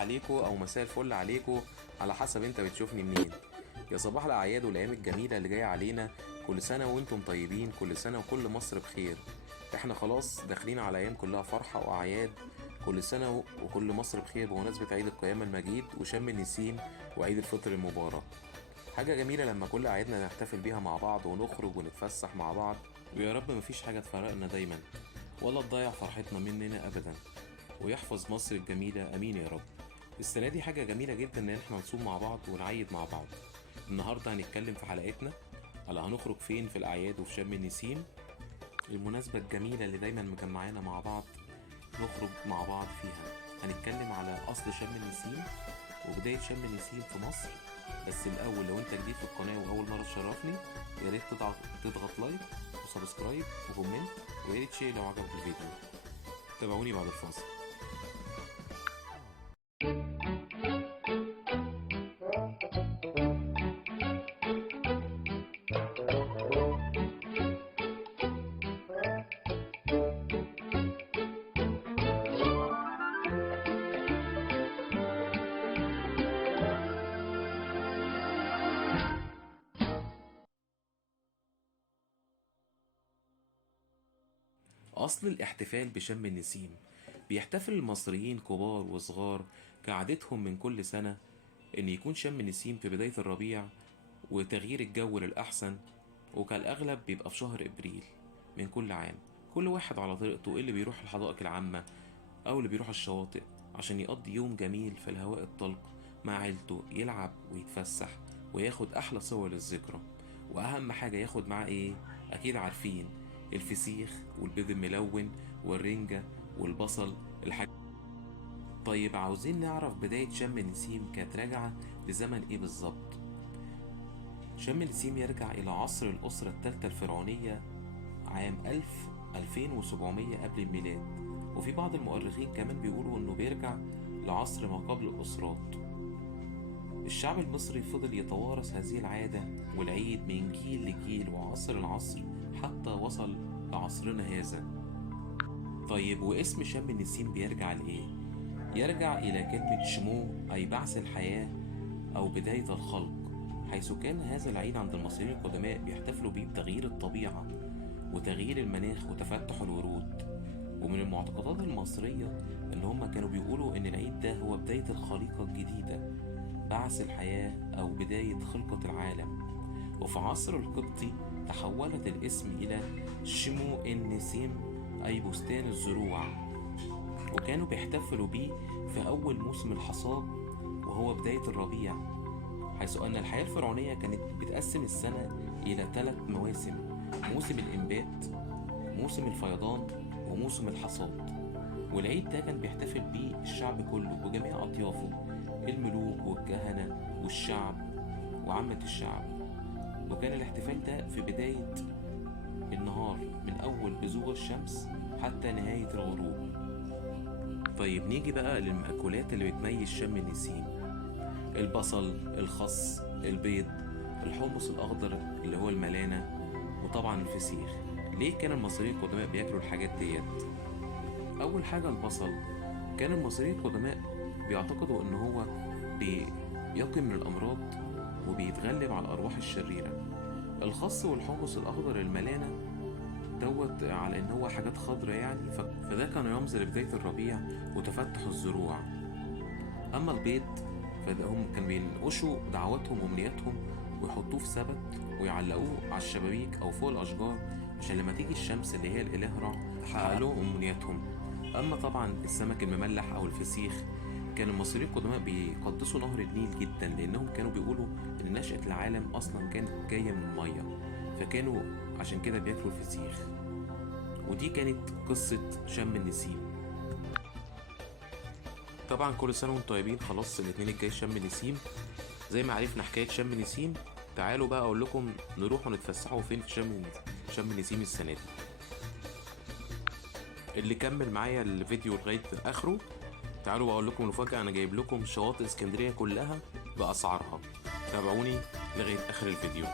عليكو او مساء الفل عليكو، على حسب انت بتشوفني منين. يا صباح الاعياد والايام الجميله اللي جايه علينا. كل سنه وانتم طيبين، كل سنه وكل مصر بخير. احنا خلاص داخلين على ايام كلها فرحه واعياد. كل سنه وكل مصر بخير بمناسبه عيد القيامه المجيد وشم النسيم وعيد الفطر المبارك. حاجه جميله لما كل اعيادنا نحتفل بيها مع بعض ونخرج ونتفسح مع بعض، ويا رب مفيش حاجه تفرقنا دايما ولا تضيع فرحتنا مننا ابدا، ويحفظ مصر الجميلة أمين يا رب. السنة دي حاجة جميلة جدا إن احنا نصوم مع بعض ونعيد مع بعض. النهاردة هنتكلم في حلقتنا على هنخرج فين في الأعياد وفي شم النسيم، المناسبة الجميلة اللي دايما مجمعانا مع بعض نخرج مع بعض فيها. هنتكلم على أصل شم النسيم وبداية شم النسيم في مصر. بس الأول لو أنت جديد في القناة وأول مرة تشرفني، يا ريت تضغط لايك وسبسكرايب وكومنت، ويا ريت شير لو عجبك الفيديو. تابعوني بعد الفاصل. أصل الاحتفال بشم النسيم، بيحتفل المصريين كبار وصغار كعادتهم من كل سنة إن يكون شم النسيم في بداية الربيع وتغيير الجو للأحسن، وكالأغلب بيبقى في شهر إبريل من كل عام. كل واحد على طريقته، اللي بيروح الحدائق العامة أو اللي بيروح الشواطئ عشان يقضي يوم جميل في الهواء الطلق مع عيلته، يلعب ويتفسح وياخد أحلى صور للذكرى. وأهم حاجة ياخد معاه إيه؟ أكيد عارفين، الفسيخ والبيض الملون والرنجة والبصل الحاجة. طيب عاوزين نعرف بداية شم النسيم كانت راجعة لزمن إيه بالظبط؟ شم النسيم يرجع إلى عصر الأسرة الثالثة الفرعونية عام 2700 قبل الميلاد، وفي بعض المؤرخين كمان بيقولوا إنه بيرجع لعصر ما قبل الأسرات. الشعب المصري فضل يتوارث هذه العادة والعيد من جيل لجيل وعصر لعصر حتى وصل لعصرنا هذا. طيب واسم شم النسيم بيرجع لإيه؟ يرجع إلى كلمة شمو، أي بعث الحياة أو بداية الخلق، حيث كان هذا العيد عند المصريين القدماء بيحتفلوا بيه بتغيير الطبيعة وتغيير المناخ وتفتح الورود. ومن المعتقدات المصرية إن هم كانوا بيقولوا إن العيد ده هو بداية الخليقة الجديدة، بعث الحياة أو بداية خلقة العالم. وفي عصر القبطي تحولت الاسم إلى شمو النسيم، أي بستان الزروع، وكانوا بيحتفلوا بيه في أول موسم الحصاد وهو بداية الربيع، حيث أن الحياة الفرعونية كانت بتقسم السنة إلى 3 مواسم: موسم الإنبات، موسم الفيضان، وموسم الحصاد. والعيد ده كان بيحتفل بيه الشعب كله بجميع أطيافه، الملوك والكهنة والشعب وعامة الشعب. وكان الاحتفال ده في بداية النهار من أول بزوغ الشمس حتى نهاية الغروب. طيب نيجي بقى للمأكولات اللي بتميز شم النسيم: البصل، الخس، البيض، الحمص الأخضر اللي هو الملانة، وطبعا الفسيخ. ليه كان المصريين القدماء بياكلوا الحاجات ديت؟ أول حاجة البصل. كان المصريين القدماء بيعتقدوا إن هو بيقي من الأمراض وبيتغلب على الأرواح الشريرة. الخس والحمص الأخضر الملانة دوت على إن هو حاجات خضرة يعني، فده كان رمز لبداية الربيع وتفتح الزروع. أما البيض فهم كانوا بينقشوا دعواتهم وأمنياتهم ويحطوه في سبت ويعلقوه على الشبابيك أو فوق الأشجار عشان لما تيجي الشمس اللي هي الإله رع تحقق لهم أمنياتهم. أما طبعا السمك المملح أو الفسيخ، كان المصريين القدماء بيقدسوا نهر النيل جدا، لأنهم كانوا بيقولوا إن نشأة العالم أصلا كانت جاية من المية، فكانوا عشان كده بياكلوا الفسيخ. ودي كانت قصة شم النسيم. طبعا كل سنة وانتم طيبين، خلاص الاثنين الجاي شم النسيم. زي ما عرفنا حكاية شم النسيم، تعالوا بقى أقول لكم نروح ونتفسحوا فين في شم النسيم السنة دي. اللي كمل معايا الفيديو لغاية آخره، تعالوا بقول لكم مفاجأة، أنا جايب لكم شواطئ اسكندرية كلها بأسعارها. تابعوني لغاية آخر الفيديو.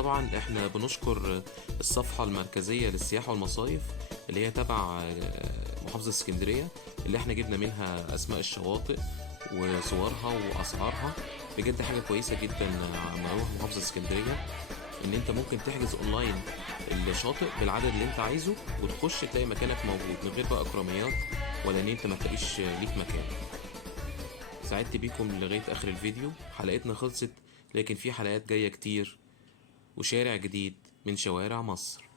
طبعا احنا بنشكر الصفحة المركزية للسياحة والمصايف اللي هي تبع محافظة اسكندرية، اللي احنا جبنا منها اسماء الشواطئ وصورها واسعارها. بجد حاجة كويسة جدا عملوها في محافظة اسكندرية، ان انت ممكن تحجز اونلاين الشاطئ بالعدد اللي انت عايزه وتخش تلاقي مكانك موجود من غير بقى اكراميات ولا ان انت ما تلاقيش ليك مكان. سعدت بيكم لغاية اخر الفيديو. حلقتنا خلصت لكن في حلقات جاية كتير وشارع جديد من شوارع مصر.